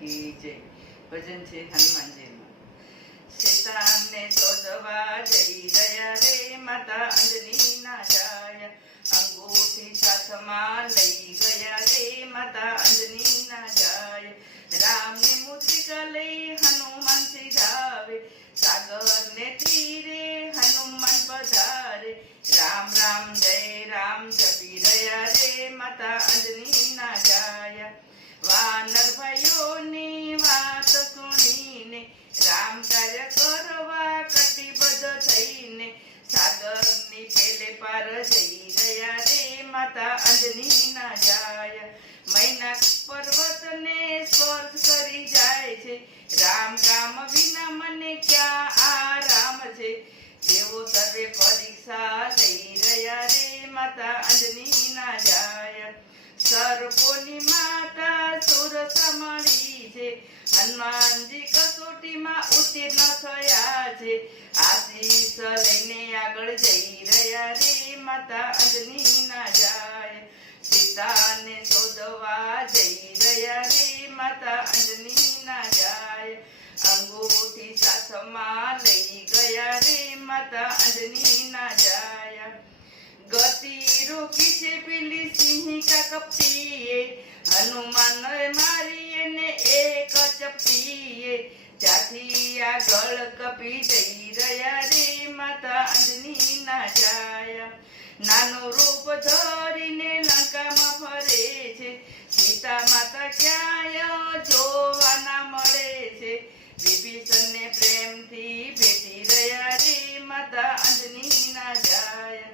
કી જય। ભજન છે હનુમાનજીનું। સીતાને શોધવા જઈ રહ્યા રે માતા અંજની ના જાય, અંગૂઠી સાથમાં લઈ ગયા રે માતા અંજની ના જાય। રામને મુદ્રિકા લઈ હનુમાન સીધાવે, સાગરને તીરે હનુમાન પધારે। રામ રામ જય રામ જપી રહ્યા રે માતા અંજની ના જાય। વાનર ભાઈઓની વાત સુણીને રામ કાર્ય કરવા કટિબદ્ધ થઈને, સાગરની પેલે પાર જઈ રહ્યા રે માતા અંજની ના જાય। મૈનાક પર્વતને સ્પર્શ કરી જાય છે, રામ કામ વિના મને ક્યાં આરામ છે। તેઓ સર્વે પરીક્ષા લઈ રહ્યા રે માતા અંજની ના જાય। સર્પોની માતા સુર સાંભળી છે, હનુમાનજી કસોટીમાં ઉત્તીર્ણ થયા છે। આશીષ લઈને આગળ જઈ રહ્યા રે માતા અંજની ના જાય। સીતાને શોધવા જઈ રહ્યા રે માતા અંજની ના જાય। અંગૂઠી સાથમાં લઈ ગયા રે માતા અંજની ના જાય। ગતિ રોકી છે પેલી સિંહિકા કપટીએ, હનુમાન મારી એને એક ચપટીએ। ત્યાંથી આગળ કપી જઈ રહ્યા રે માતા અંજની ના જાય। નાનો રૂપ ધરીને લંકામાં ફરે છે, સીતા માતા ક્યાંય જોવા ના મળે છે। વિભીષણને પ્રેમથી ભેટી રહ્યા રે માતા અંજની ના જાય।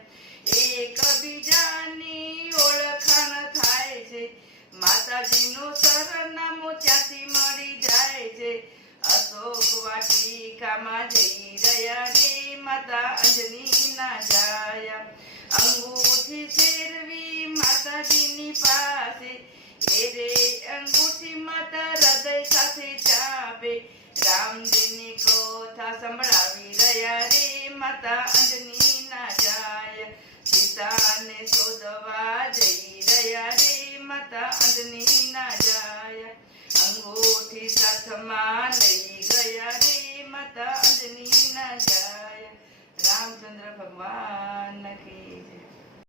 એકબીજાની ઓળખાણ થાય છે, માતાજીનું સરનામું ત્યાંથી મળી જાય છે। અશોક વાટિકામાં જઈ રહ્યા રે માતા અંજની ના જાય। અંગૂઠી ફેરવી માતાજીની પાસે, એ રે અંગૂઠી માતા હૃદય સાથે ચાપે। રામજીની કથા સંભળાવી રહ્યા રે માતા અંજની ના જાય। સીતાને શોધવા જઈ રહ્યા રે માતા અંજની ના જાય। અંગૂઠી સાથમાં લઈ ગયા રે માતા અંજની ના જાય। રામચંદ્ર ભગવાન કી જય।